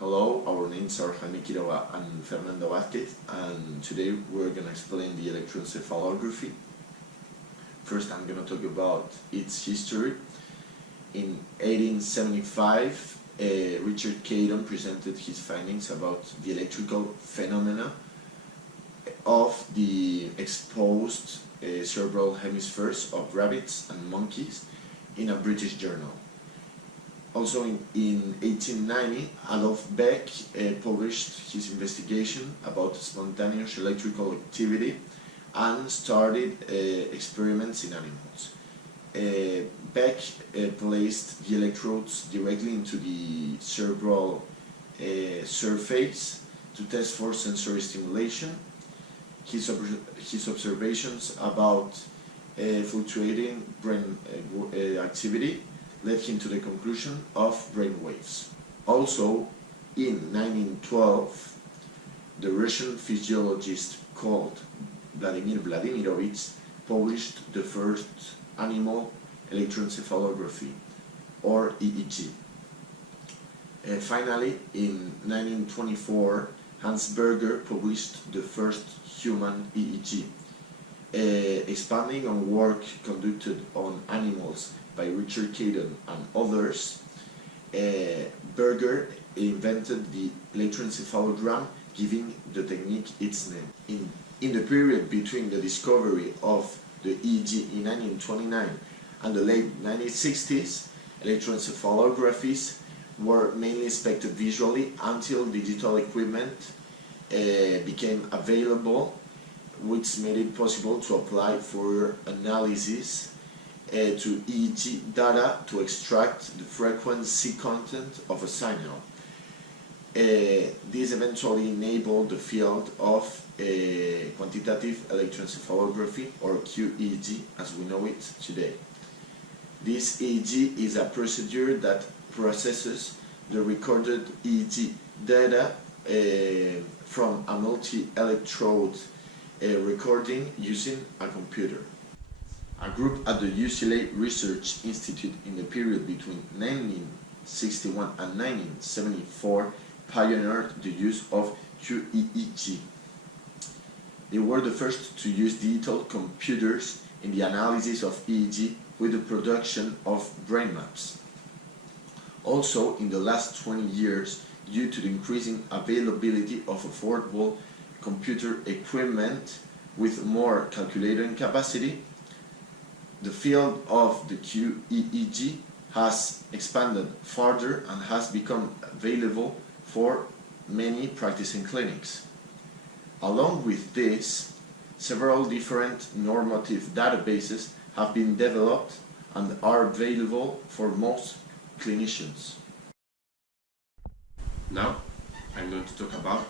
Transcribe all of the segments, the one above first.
Hello, our names are Jime, Quiroga and Fernando Vázquez, and today we're going to explain the electroencephalography. First, I'm going to talk about its history. In 1875, Richard Caton presented his findings about the electrical phenomena of the exposed cerebral hemispheres of rabbits and monkeys in a British journal. Also in 1890, Adolf Beck published his investigation about spontaneous electrical activity and started experiments in animals. Beck placed the electrodes directly into the cerebral surface to test for sensory stimulation. His observations about fluctuating brain activity led him to the conclusion of brain waves. Also, in 1912, the Russian physiologist called Vladimir Vladimirovich published the first animal electroencephalography, or EEG. Finally, in 1924, Hans Berger published the first human EEG. Expanding on work conducted on animals by Richard Caton and others, Berger invented the electroencephalogram, giving the technique its name. In the period between the discovery of the EEG in 1929 and the late 1960s, electroencephalographies were mainly inspected visually until digital equipment became available, which made it possible to apply for analysis to EEG data to extract the frequency content of a signal. This eventually enabled the field of quantitative electroencephalography, or QEEG as we know it today. This EEG is a procedure that processes the recorded EEG data from a multi-electrode recording using a computer. A group at the UCLA Research Institute in the period between 1961 and 1974 pioneered the use of QEEG. They were the first to use digital computers in the analysis of EEG with the production of brain maps. Also, in the last 20 years, due to the increasing availability of affordable computer equipment with more calculating capacity, the field of the QEEG has expanded further and has become available for many practicing clinics. Along with this, several different normative databases have been developed and are available for most clinicians. Now, I'm going to talk about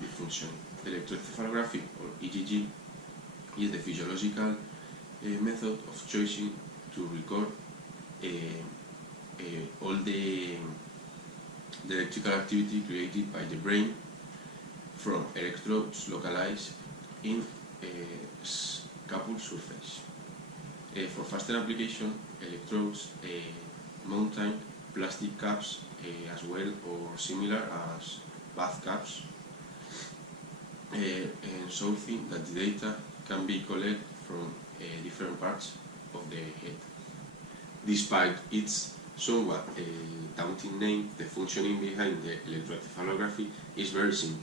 the function. Electroencephalography, or EEG, is the physiological method of choosing to record all the electrical activity created by the brain from electrodes localized in a scalp surface. For faster application, electrodes mountain plastic caps as well, or similar as bath caps, and something that the data can be collected from different parts of the head. Despite its somewhat daunting name, the functioning behind the electroencephalography is very simple.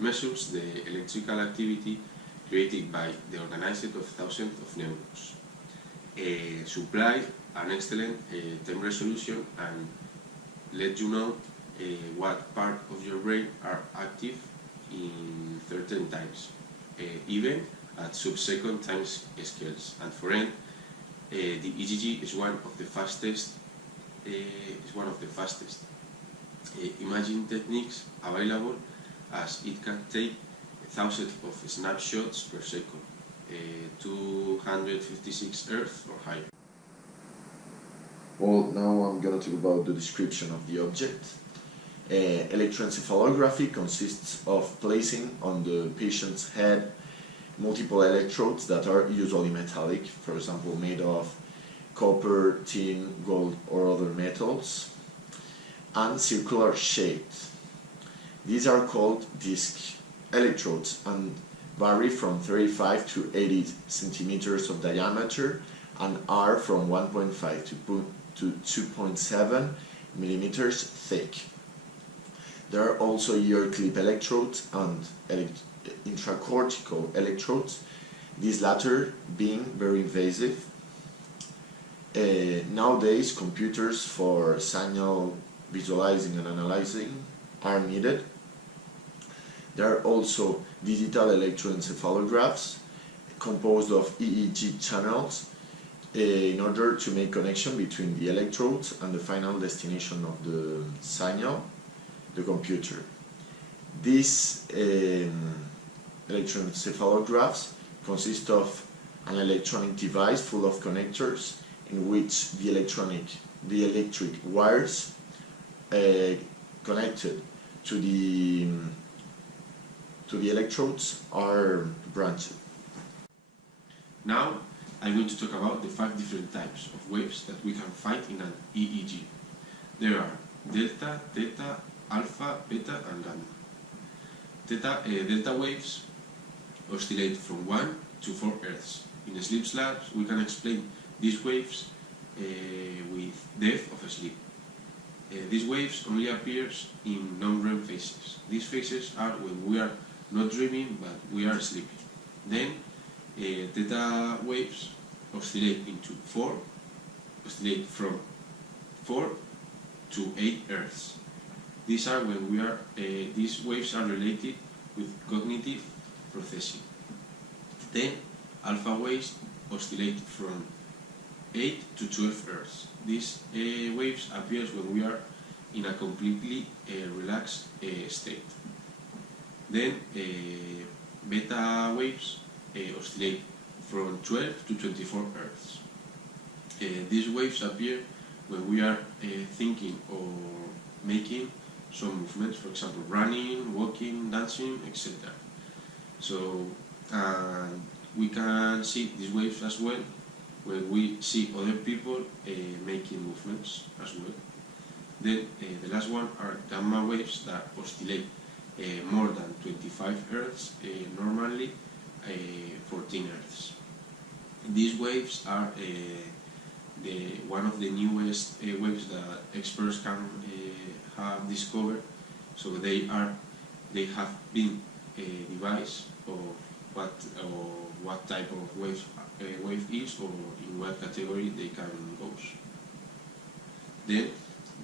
Measures the electrical activity created by the organization of thousands of neurons. Supply an excellent time resolution and let you know what part of your brain are active in certain times, even at sub-second time scales. And for end, the EEG is one of the fastest imaging techniques available, as it can take thousands of snapshots per second, 256 Hz or higher. Well, now I'm going to talk about the description of the object. Electroencephalography consists of placing on the patient's head multiple electrodes that are usually metallic, for example made of copper, tin, gold or other metals, and circular shaped. These are called disc electrodes and vary from 35 to 80 centimeters of diameter and are from 1.5 to 2.7 millimeters thick. There are also ear clip electrodes and intracortical electrodes, these latter being very invasive. Nowadays, computers for signal visualizing and analyzing are needed. There are also digital electroencephalographs composed of EEG channels in order to make connection between the electrodes and the final destination of the signal, the computer. These electroencephalographs consist of an electronic device full of connectors in which the electric wires connected to the electrodes are branched. Now I'm going to talk about the 5 different types of waves that we can find in an EEG. There are delta, theta, alpha, beta and gamma. Delta waves oscillate from 1 to 4 Hz. In sleep labs we can explain these waves with depth of sleep. These waves only appear in non-REM phases. These phases are when we are not dreaming but we are sleeping. Then theta waves oscillate from 4 to 8 Hz. These are when we are. These waves are related with cognitive processing. Then alpha waves oscillate from 8 to 12 Hz. These waves appear when we are in a completely relaxed state. Then beta waves oscillate from 12 to 24 Hz. These waves appear when we are thinking or making some movements, for example running, walking, dancing, etc. So we can see these waves as well when we see other people making movements as well. Then the last one are gamma waves that oscillate more than 25 Hz, normally 14 Hz. These waves are one of the newest waves that experts can have discovered. So they have been devised of what type of wave is or in what category they can go. Then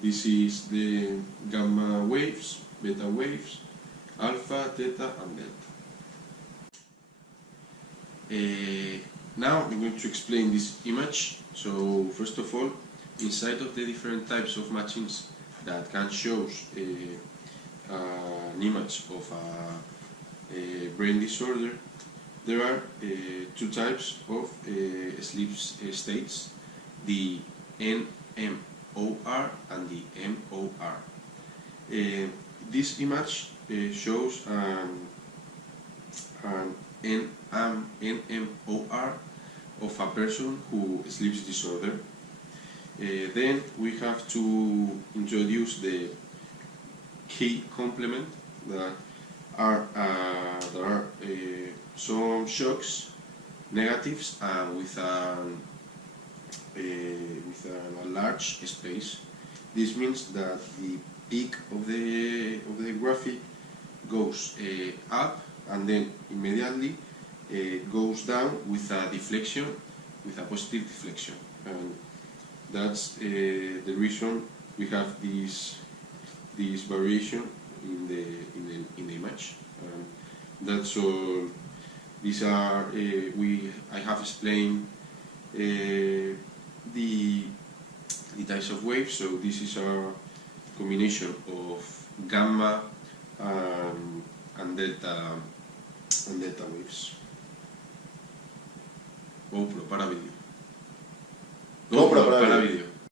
this is the gamma waves, beta waves, alpha, theta and delta. Now I'm going to explain this image. So first of all, inside of the different types of machines that can show an image of a brain disorder, there are 2 types of sleep states, the NMOR and the MOR. This image shows an NMOR of a person who sleeps disorder. Then we have to introduce the key complement that are some shocks, negatives, and with a large space. This means that the peak of the graphic goes up and then immediately goes down with a deflection, with a positive deflection, and that's the reason we have this variation in the image. That's all. These are I have explained the types of waves. So this is a combination of gamma and delta waves. GoPro para vídeo. GoPro para vídeo.